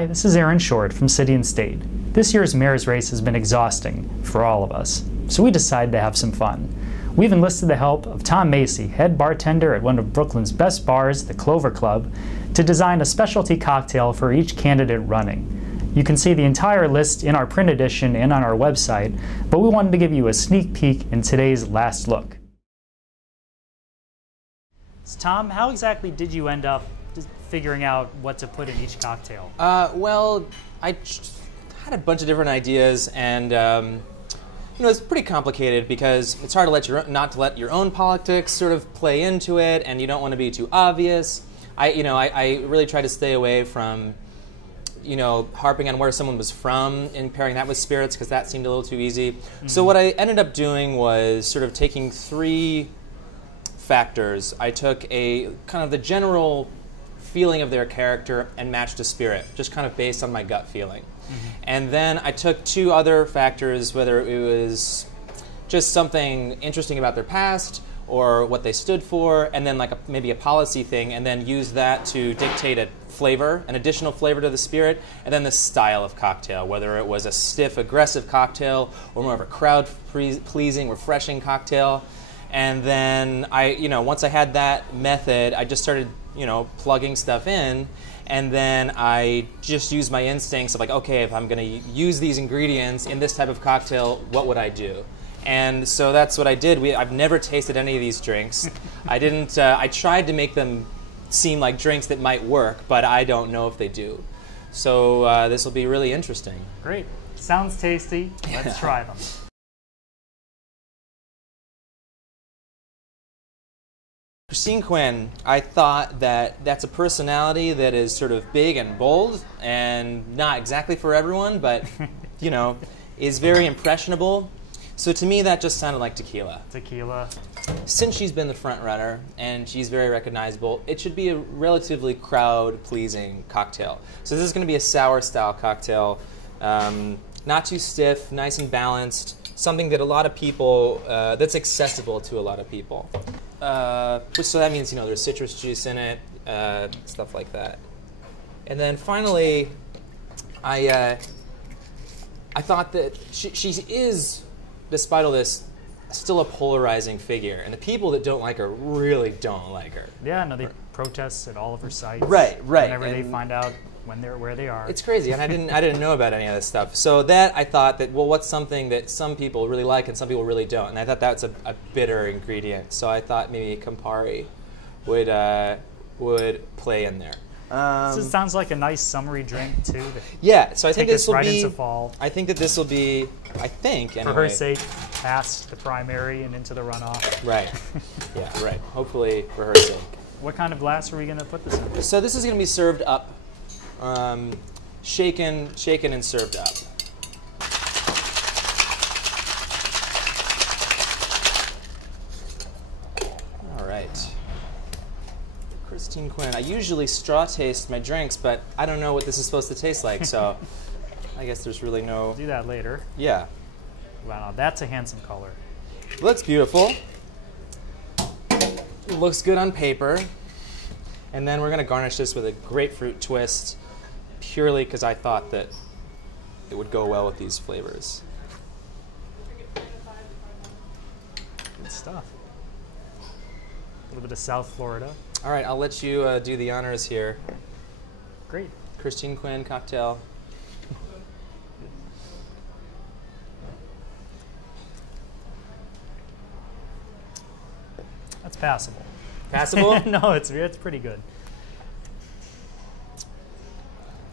Hi, this is Aaron Short from City and State. This year's mayor's race has been exhausting for all of us, so we decided to have some fun. We've enlisted the help of Tom Macy, head bartender at one of Brooklyn's best bars, the Clover Club, to design a specialty cocktail for each candidate running. You can see the entire list in our print edition and on our website, but we wanted to give you a sneak peek in today's last look. So Tom, how exactly did you end up figuring out what to put in each cocktail? Well, I had a bunch of different ideas, and it's pretty complicated because it's hard to not to let your own politics sort of play into it, and you don't want to be too obvious. I really try to stay away from harping on where someone was from and pairing that with spirits, because that seemed a little too easy. So what I ended up doing was sort of taking three factors. I took a kind of the general feeling of their character and matched a spirit, just kind of based on my gut feeling. And then I took two other factors, whether it was just something interesting about their past or what they stood for, and then like maybe a policy thing, and then used that to dictate a flavor, an additional flavor to the spirit, and then the style of cocktail, whether it was a stiff, aggressive cocktail or more of a crowd-pleasing, refreshing cocktail. And then once I had that method, I just started plugging stuff in, and then I just used my instincts of like, okay, if I'm going to use these ingredients in this type of cocktail, what would I do? And so that's what I did. I've never tasted any of these drinks. I tried to make them seem like drinks that might work, but I don't know if they do. So this will be really interesting. Great. Sounds tasty. Let's try them. Christine Quinn, I thought that's a personality that is sort of big and bold and not exactly for everyone, but, is very impressionable. So to me, that just sounded like tequila. Tequila. Since she's been the front runner and she's very recognizable, it should be a relatively crowd-pleasing cocktail. So this is going to be a sour-style cocktail, not too stiff, nice and balanced, something that a lot of people, that's accessible to a lot of people. So that means, there's citrus juice in it, stuff like that. And then finally, I thought that she is, despite all this, still a polarizing figure. And the people that don't like her really don't like her. Yeah, no, they protest at all of her sites. Right. Whenever they find out where they are. It's crazy, and I didn't know about any of this stuff. So that I thought that, well, what's something that some people really like and some people really don't? And I thought that's a bitter ingredient. So I thought maybe Campari would play in there. This sounds like a nice summery drink too. Yeah, so I think this will right be. Into fall. I think that this will be. I think anyway. For her sake, past the primary and into the runoff. Right. Yeah. Right. Hopefully for her sake. What kind of glass are we going to put this in? So this is going to be served up. Shaken and served up. All right. Christine Quinn. I usually straw taste my drinks, but I don't know what this is supposed to taste like, so I guess there's really no... We'll do that later. Yeah. Wow, that's a handsome color. Looks beautiful. It looks good on paper. And then we're going to garnish this with a grapefruit twist, purely because I thought that it would go well with these flavors. Good stuff. A little bit of South Florida. All right, I'll let you do the honors here. Great. Christine Quinn cocktail. That's passable. Passable? No, it's pretty good.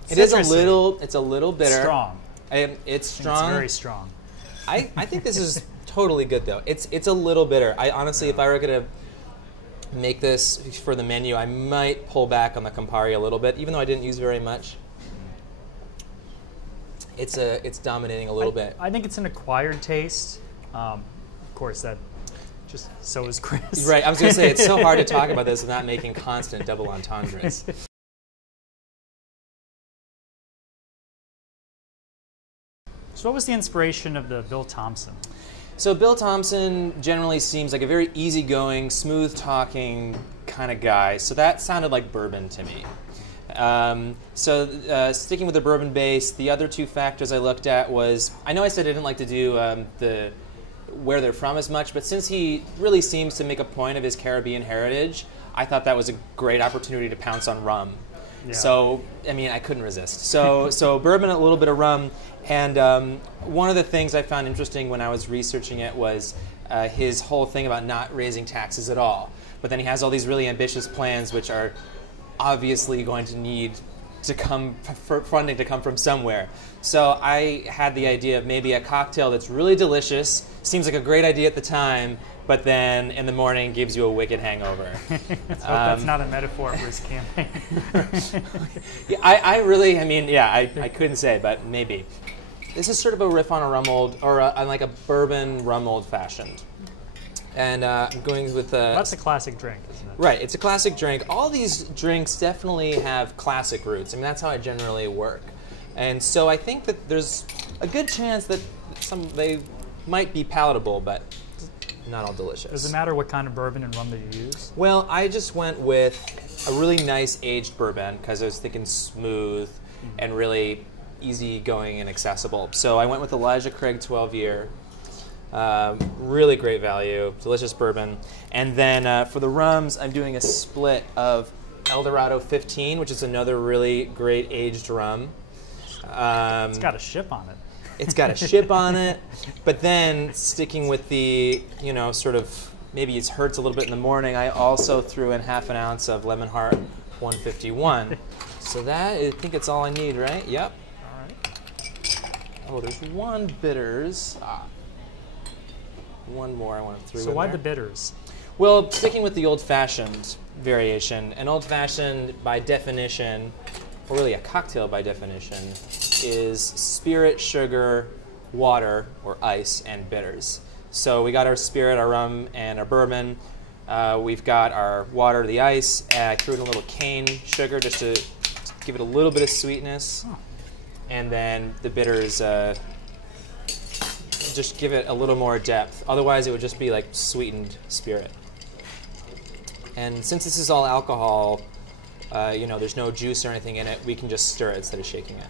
It is a little. It's a little bitter. Strong. It's strong. It's very strong. I think this is totally good though. It's a little bitter. I honestly, if I were gonna make this for the menu, I might pull back on the Campari a little bit, even though I didn't use very much. It's dominating a little bit. I think it's an acquired taste. Of course, that just so is Chris. Right. I was gonna say it's so hard to talk about this without making constant double entendres. So what was the inspiration of the Bill Thompson? So Bill Thompson generally seems like a very easygoing, smooth-talking kind of guy. So that sounded like bourbon to me. Sticking with the bourbon base, the other two factors I looked at was, I know I said I didn't like to do where they're from as much, but since he really seems to make a point of his Caribbean heritage, I thought that was a great opportunity to pounce on rum. Yeah. So, I mean, I couldn't resist. So bourbon, a little bit of rum, and one of the things I found interesting when I was researching it was his whole thing about not raising taxes at all. But then he has all these really ambitious plans, which are obviously going to need to come for funding to come from somewhere. So I had the idea of maybe a cocktail that's really delicious, seems like a great idea at the time, but then in the morning gives you a wicked hangover. Let's hope that's not a metaphor for his campaign. Yeah, I couldn't say, but maybe. This is sort of a riff on a rum old, or on like a bourbon rum old fashioned. And I'm going with that's a classic drink, isn't it? Right, it's a classic drink. All these drinks definitely have classic roots. I mean, that's how I generally work. And so I think that there's a good chance that they might be palatable, but not all delicious. Does it matter what kind of bourbon and rum that you use? Well, I just went with a really nice aged bourbon because I was thinking smooth and really easygoing and accessible. So I went with Elijah Craig 12-year. Really great value, delicious bourbon. And then for the rums, I'm doing a split of Eldorado 15, which is another really great aged rum. It's got a ship on it. It's got a ship on it, but then sticking with the, sort of, maybe it hurts a little bit in the morning, I also threw in half an ounce of Lemon Heart 151. So that, I think it's all I need, right? Yep. All right. Oh, there's one bitters. One more I want to throw in So why there. the bitters? Well, sticking with the old-fashioned variation, an old-fashioned by definition, or really a cocktail by definition, is spirit, sugar, water, or ice, and bitters. So we got our spirit, our rum, and our bourbon. We've got our water, the ice. I threw in a little cane sugar just to give it a little bit of sweetness. Oh. And then the bitters just give it a little more depth. Otherwise, it would just be like sweetened spirit. And since this is all alcohol, there's no juice or anything in it, we can just stir it instead of shaking it.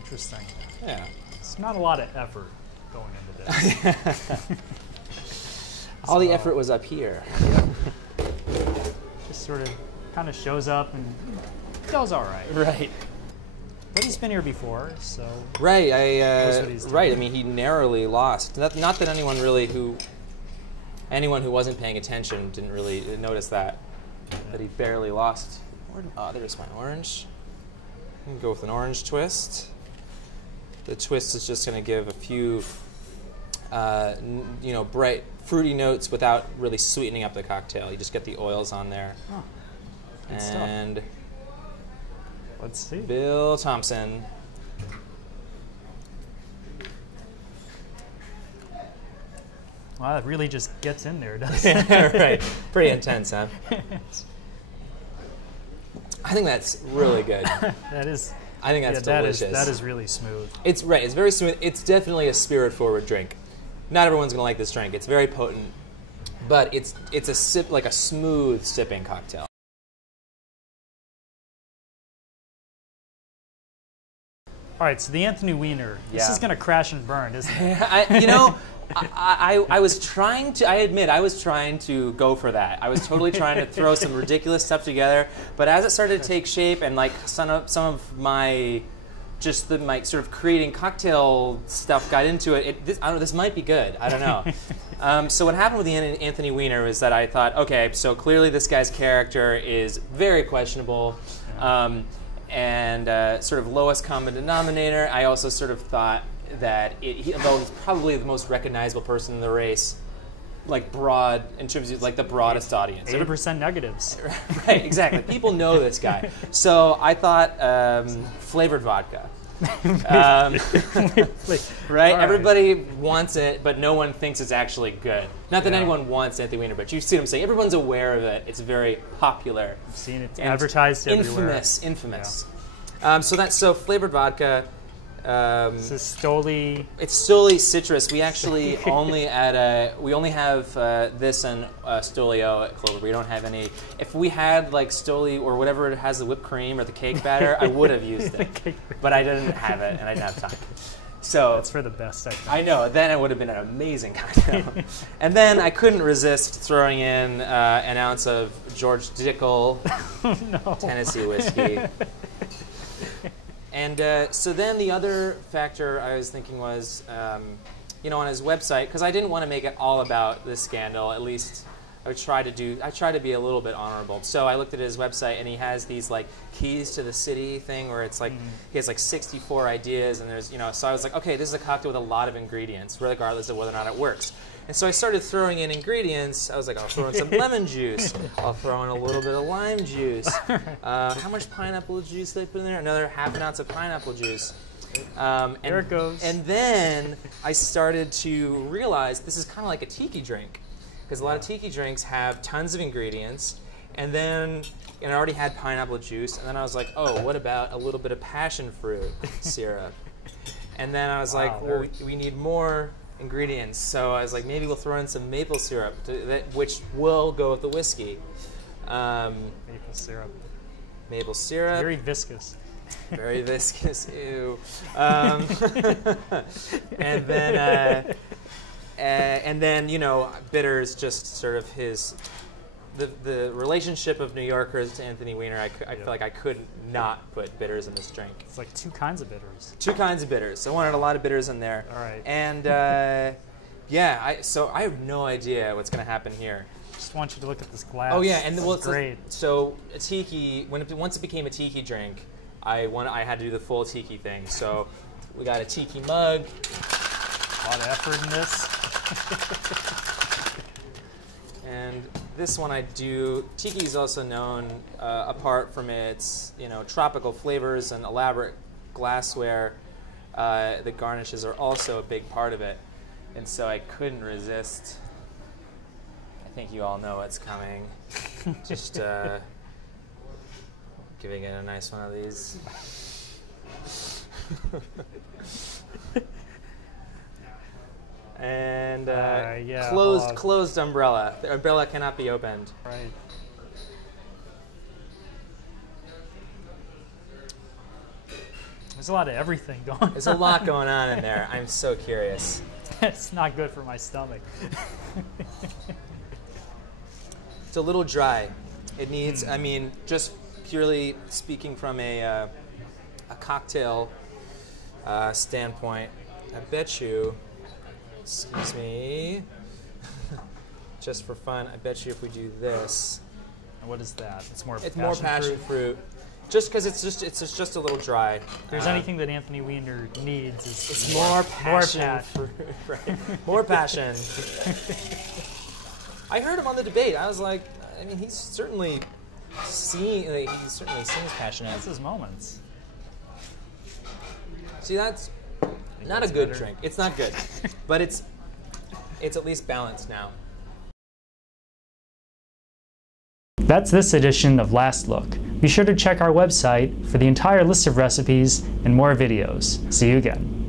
Interesting. Yeah. It's not a lot of effort going into this. All the effort was up here. Just sort of kind of shows up and does all right. Right. But he's been here before, so right. Right. I mean, he narrowly lost. Not that anyone who wasn't paying attention didn't really notice that he barely lost. Oh, there's my orange. I'm gonna go with an orange twist. The twist is just going to give a few, bright, fruity notes without really sweetening up the cocktail. You just get the oils on there. Oh, and stuff. Let's see. Bill Thompson. Wow, it really just gets in there, doesn't it? Right. Pretty intense, huh? I think that's really good. That is. I think that's delicious. That is really smooth. It's right. It's very smooth. It's definitely a spirit-forward drink. Not everyone's gonna like this drink. It's very potent, but it's a sip, like a smooth sipping cocktail. All right, so the Anthony Weiner. This is gonna crash and burn, isn't it? I was trying to. I admit, I was trying to go for that. I was totally trying to throw some ridiculous stuff together. But as it started to take shape, and like some of my, my sort of creating cocktail stuff got into it. I don't know. This might be good. I don't know. So what happened with the Anthony Weiner was that I thought, okay, so clearly this guy's character is very questionable. And sort of lowest common denominator. I also sort of thought that although he's probably the most recognizable person in the race, like broad in terms of like the broadest audience. 80% negatives. Right, exactly. People know this guy. So I thought flavored vodka. Right? Everybody wants it, but no one thinks it's actually good. Not that anyone wants Anthony Weiner, but you see what I'm saying. Everyone's aware of it. It's very popular. I've seen it advertised everywhere. Infamous. So flavored vodka. This is Stoli. It's Stoli citrus. We actually only have this and Stolio at Clover. We don't have any. If we had like Stoli or whatever it has the whipped cream or the cake batter, I would have used it. But I didn't have it and I didn't have time. So that's for the best, I think. I know. Then it would have been an amazing cocktail. And then I couldn't resist throwing in an ounce of George Dickel Tennessee whiskey. And so then the other factor I was thinking was, on his website, because I didn't want to make it all about this scandal. At least I try to be a little bit honorable. So I looked at his website, and he has these like keys to the city thing, where it's like he has like 64 ideas, and there's So I was like, okay, this is a cocktail with a lot of ingredients, regardless of whether or not it works. And so I started throwing in ingredients. I was like, I'll throw in some lemon juice. I'll throw in a little bit of lime juice. How much pineapple juice did I put in there? Another half an ounce of pineapple juice. There it goes. And then I started to realize this is kind of like a tiki drink. Because a lot of tiki drinks have tons of ingredients. And I already had pineapple juice. And then I was like, oh, what about a little bit of passion fruit syrup? And then I was like, well, we need more ingredients. So I was like, maybe we'll throw in some maple syrup, which will go with the whiskey. Maple syrup. Maple syrup. Very viscous. Very viscous. Ew. And then bitters, just sort of the relationship of New Yorkers to Anthony Weiner. I feel like I couldn't not put bitters in this drink. It's like 2 kinds of bitters. 2 kinds of bitters. I wanted a lot of bitters in there. All right. And so I have no idea what's going to happen here. Just want you to look at this glass. Oh yeah, and it's great. So a tiki, once it became a tiki drink, I had to do the full tiki thing. So we got a tiki mug. A lot of effort in this. And this one I do. Tiki is also known, apart from its tropical flavors and elaborate glassware, the garnishes are also a big part of it. And so I couldn't resist. I think you all know what's coming. Just giving it a nice one of these. And closed umbrella. The umbrella cannot be opened. Right. There's a lot of everything going on. There's a lot going on in there. I'm so curious. It's not good for my stomach. It's a little dry. It needs, just purely speaking from a cocktail standpoint, I bet you, excuse me, just for fun, I bet you if we do this. And what is that? It's more passion fruit. Just because it's just a little dry. If there's anything that Anthony Weiner needs, it's more passion fruit. Right. More passion. I heard him on the debate. I was like, he's certainly seems passionate. That's his moments. See, that's not a good drink. It's not good, but it's at least balanced now. That's this edition of Last Look. Be sure to check our website for the entire list of recipes and more videos. See you again.